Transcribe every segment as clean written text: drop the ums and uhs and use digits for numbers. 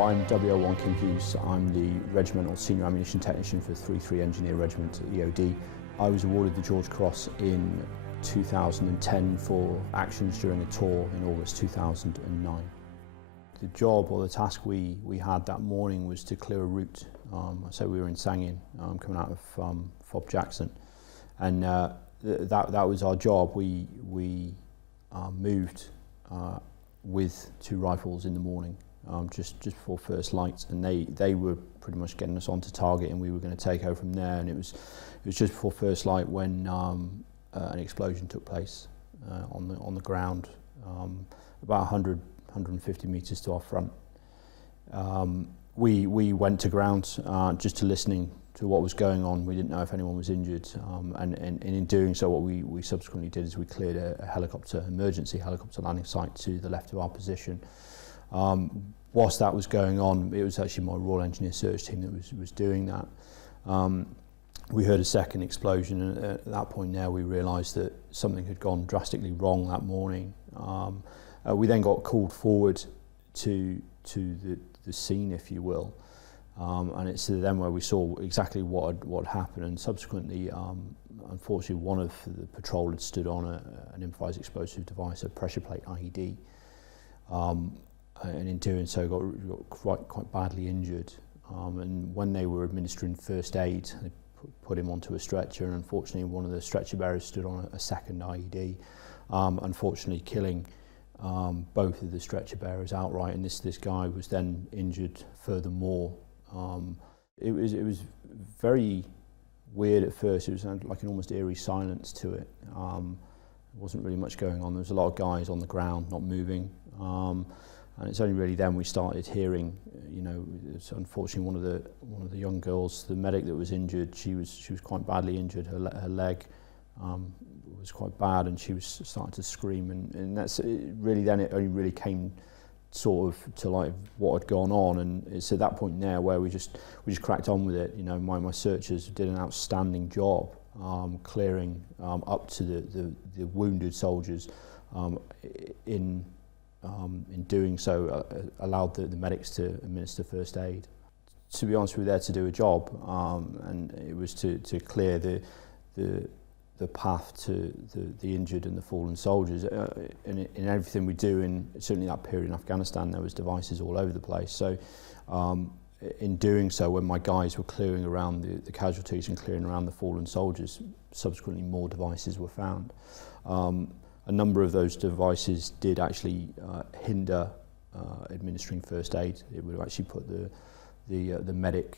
I'm WO1 Kim Hughes. I'm the Regimental Senior Ammunition Technician for 3-3 Engineer Regiment at EOD. I was awarded the George Cross in 2010 for actions during a tour in August 2009. The job or the task we had that morning was to clear a route. So we were in Sangin, coming out of Fob Jackson, and that was our job. We moved with 2 rifles in the morning, just before first light, and they were pretty much getting us onto target, and we were going to take over from there. And it was just before first light when an explosion took place on the ground, about 150 metres to our front. We went to ground just to listening to what was going on. We didn't know if anyone was injured, and in doing so, what we subsequently did is we cleared a emergency helicopter landing site to the left of our position. Whilst that was going on, it was actually my Royal Engineer search team that was doing that. We heard a second explosion, and at that point now we realised that something had gone drastically wrong that morning. We then got called forward to the scene, if you will, and it's then where we saw exactly what happened. And subsequently, unfortunately, one of the patrol had stood on an improvised explosive device, a pressure plate IED, and in doing so got quite badly injured. And when they were administering first aid, they put him onto a stretcher, and unfortunately one of the stretcher bearers stood on a second IED, unfortunately killing both of the stretcher bearers outright, and this guy was then injured furthermore. It was very weird at first. It was like an almost eerie silence to it. There wasn't really much going on. There was a lot of guys on the ground not moving, and it's only really then we started hearing, it's unfortunately one of the young girls, the medic that was injured, she was quite badly injured. Her leg was quite bad, and she was starting to scream, and that's really then it only really came sort of to like what had gone on. And it's at that point now where we just cracked on with it. My searchers did an outstanding job clearing up to the wounded soldiers. In doing so, allowed the medics to administer first aid. To be honest, we were there to do a job, and it was to clear the path to the injured and the fallen soldiers. In everything we do, in certainly that period in Afghanistan, there was devices all over the place. So in doing so, when my guys were clearing around the casualties and clearing around the fallen soldiers, subsequently more devices were found. A number of those devices did actually hinder administering first aid. It would have actually put the medic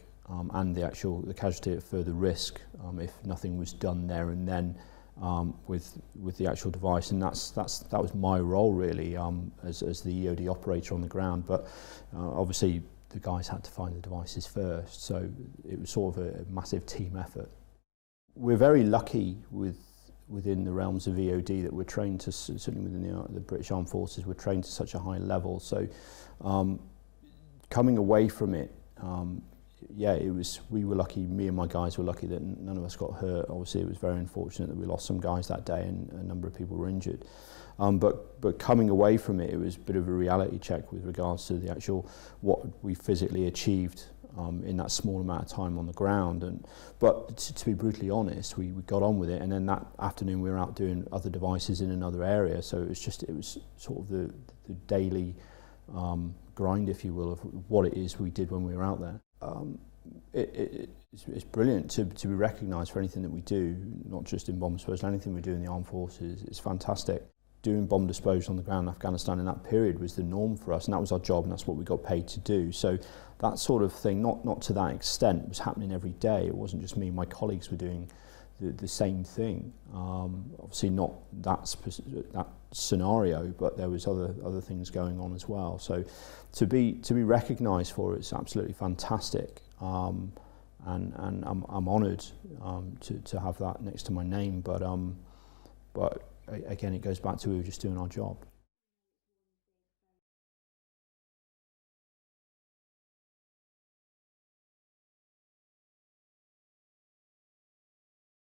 and the casualty at further risk if nothing was done there and then with the actual device. And that was my role really as the EOD operator on the ground. But obviously the guys had to find the devices first, so it was sort of a massive team effort. We're very lucky within the realms of EOD that we're trained to, certainly within the British Armed Forces, we're trained to such a high level. So coming away from it, we were lucky, me and my guys were lucky that none of us got hurt. Obviously it was very unfortunate that we lost some guys that day and a number of people were injured. But coming away from it, it was a bit of a reality check with regards to the actual, what we physically achieved in that small amount of time on the ground. But to be brutally honest, we got on with it, and then that afternoon we were out doing other devices in another area. So it was sort of the daily grind, if you will, of what it is we did when we were out there. It's brilliant to be recognised for anything that we do, not just in bomb disposal, anything we do in the armed forces. It's fantastic. Doing bomb disposal on the ground in Afghanistan in that period was the norm for us, and that was our job, and that's what we got paid to do. So that sort of thing, not to that extent, was happening every day. It wasn't just me, my colleagues were doing the same thing. Obviously not that scenario, but there was other things going on as well. So to be recognised for it's absolutely fantastic, and I'm honoured to have that next to my name. But again, it goes back to we were just doing our job.